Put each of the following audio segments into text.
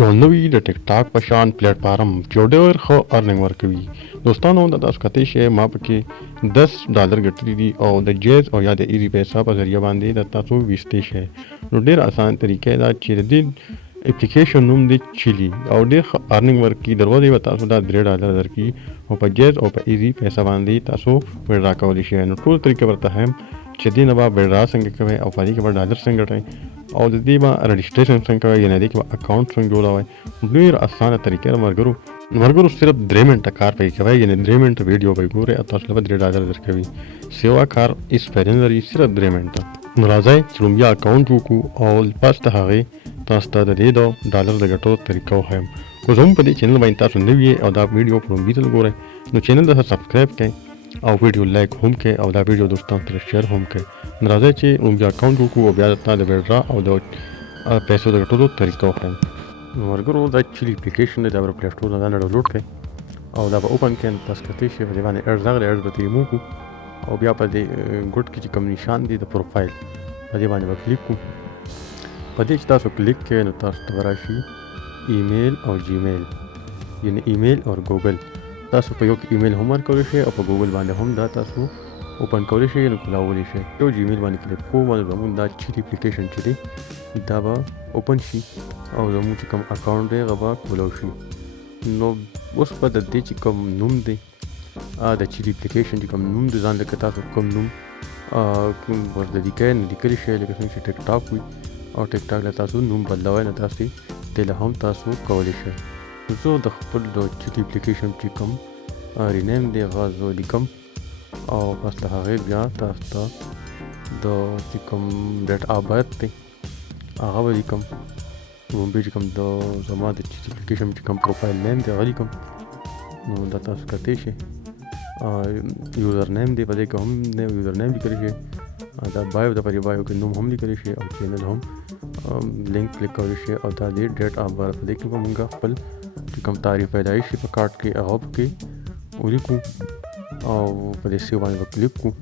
یو نوی د ټیک ټاک په شان پلیټفارم چې ډېر ښه ارننګ ورکوي. دوستانو د تاسو کتئ شئ ما پکې $10 ګټلي دي او د جیز او یا د ایزي پیسه په ذریعه باندې د تاسو ویستی شئ. نو ډېر اسان طریقې دا چې د دې اپلیکیشن نوم دی چیلی او ډېر ښه ارننګ ورکوي. دروازې به تاسو دا $3 درکوي او په جیز او په ایزي پیسه باندې تاسو ویډرا کولی شئ. نو ټول طریقې ورته هم چې دې نه به ویډرا څنګه کوئ او په دې کې به ډالر څنګه ګټئ او د دې به رجسټریشن څنګه کوئ یعنې دې کې به اکاونټ څنګه جوړوئ. ډېر اسانه طریقې ده ملګرو صرف 3 منټه کار پکې کوئ یعنې 3 منټه ویډیو به ګورئ او تاسو له به $3 درکوي. سیوا کار هېڅ پیسې نه لري، صرف 3 منټه. نو راځئ چې لومبیا اکاونټ وکړو او پس د هغې تاسو ته د دې $1 د ګټلو طریقه وښیم. خو زموږ په دې چینل باندې تاسو نوي یې او دا ویډیو په لومړي ځل ګورئ نو چینل ته سبسکرایب کړئ او ویډیو لایک هم کړئ او دا ویډیو دوستانو سره شیر هم کړئ. نو راځئ چې لومبیا اکاونټ وکړو او بیا درته د ویډرا او د پیسو د ګټلو طریقه وښیم. نو ملګرو دا چیلی اپلیکیشن دی، دا به پلی سټور نه ډاونلوډ کړئ او دا به اوپن کړئ. پس کتئ شئ په دې باندې ایډز راغلی، ایډز به ترې ریموو کړو او بیا په دې ګوټ کې چې کوم نشان دی د پروفایل په دې باندې به کلیک کړو. په دې چې تاسو کلیک کړئ نو تاسو ته به راشي ایمیل او جیمیل یعنې ایمیل او ګوګل. تاسو په یو کې ایمیل هم ورکولی شئ او په ګوګل باندې هم دا تاسو اوپن کولی شئ نو کلاولی شئ. یو جیمیل باندې کلیک کوو باندې زموږ دا چیلی اپلیکیشن چې دی دا به اوپن شي او زموږ چې کوم اکاونټ دی هغه به کولو شي. نو اوس به د دې چې کوم نوم دی د چیلی اپلیکیشن چې کوم نوم دی ځان لکه تاسو کوم نوم ورته لیکئ نو لیکلی شئ لکه څنګه چې ټیک ټاک وي او ټیک ټاک له تاسو نوم بدلوئ نو تاسو دې له هم تاسو کولی شئ. زه د خپل د چیلی اپلیکیشن چې کوم رینیم دی هغه زه لیکم او پس له هغې بیا تاسو ته د چې کوم ډیټ آف برث دی هغه به لیکم. بیا چې کوم د زما د چیلی اپلیکیشن چې کوم پروفایل نیم دی هغه لیکم. نو دا تاسو کتئ شئ یوزر نیم دی په دې کې هم یوزر نیم لیکلی شئ. دا بایو د په دې بایو کې نوم هم لیکلی شئ او چینل هم لینک کلیک کولی شئ او دا دی ډیټ آف برث په دې کې به مونږ خپل چې کوم تاریخ پیدایشي په کارت کې هغه پکې ولیکو او په دې سیو باندې به کلیک کړو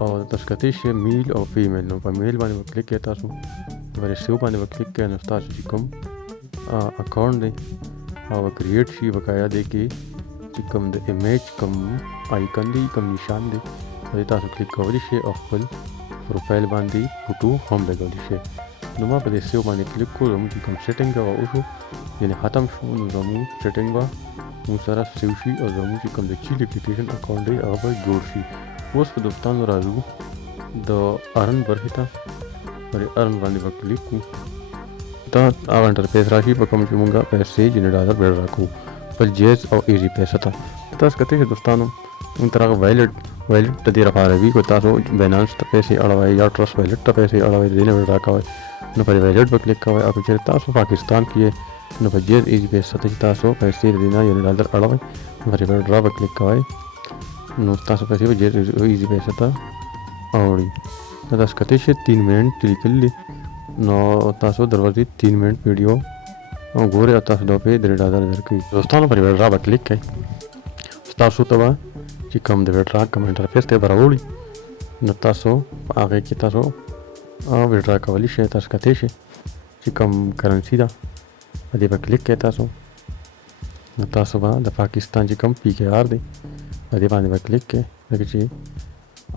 او تاسو کتئ شئ میل او فیمیل. نو په میل باندې به کلیک کړئ، تاسو په دې سیو باندې به کلیک کړئ نو ستاسو چې کوم اکاونټ دی هغه کریټ شي. بقایا دی کې چې کوم د ایمیج کوم آیکن دی کوم نشان دی په دې تاسو کلیک کولی شئ او خپل پروفایل باندې فوټو هم لګولی شئ. نو ما په دې سیو باندې کلیک کړو، زموږ چې کوم سیټینګ هغه وشو یعنې ختم شو. نو زموږ سیټینګ به موږ سره سیو شي او زموږ چې کوم د چیلی اپلیکیشن اکاونټ دی هغه به جوړ شي. اوس په دوستانو راځو د ارن برخې ته. پر ارن باندې به کلیک کړو، دا هغه انټرفیس راشي په کوم چې مونږ پیسې یعنې $1 ویډرا کوو خپل جیز او ایزي پیسه ته. تاسو کتئ شئ دوستانو مونږ تر هغه ویلټ د دې لپاره وي که تاسو بینانس ته پیسې اړوئ یا ټرسټ ویلټ ته پیسې اړوئ د دې نه ویډرا کوئ نو په ویلټ به کلیک کوئ. او که چېرې تاسو پاکستان کې نو په جیز ایزي پیسه ته چې تاسو پیسې د دې نه یعنې $1 اړوئ نو په ویډرا به کلیک کوئ نو تاسو پیسې به جیز ایزي پیسه ته اوړي. دا تاسو کتئ شئ 3 منټ لیکلي دي نو تاسو دروازې 3 منټ ویډیو ګورئ او تاسو دغه $3 درکوي. دوستانو پر ویډرا به کلیک کړئ، تاسو ته به چې کوم د ویډرا کوم انټرفیس دی به راوړي نو تاسو په هغې کې تاسو ویډرا کولی شئ. تاسو کتئ شئ چې کوم کرنسي ده په دې به کلیک کړئ تاسو نو تاسو به د پاکستان چې کوم PKR دی په دې باندې به کلیک کړئ لکه چې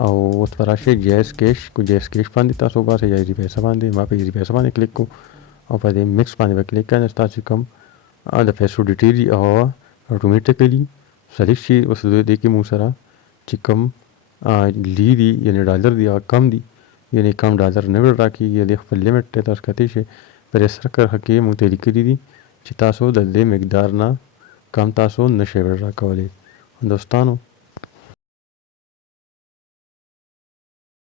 او اوس به راشئ جیز کیش کو جیز کیش باندې تاسو وباسئ یا ایزي پیسه باندې. ما په ایزي پیسه باندې کلیک کړو او په دې مکس باندې به کلیک کړئ نو ستاسو چې کوم د پیسو ډیټیل دي هغه اټومیټیکلي سلیکټ شي. اوس دې کې موږ سره چې کوم لی دي یعنې $1 دي هغه کم دي یعنې کم $1 نه ویډرا کېږي. د خپل لیمټ دی تاسو کتئ شئ پر سر کرښه کې موږ ته لیکلي دي چې تاسو د دې مقدار نه کم تاسو نشئ ویډرا کولی. دوستانو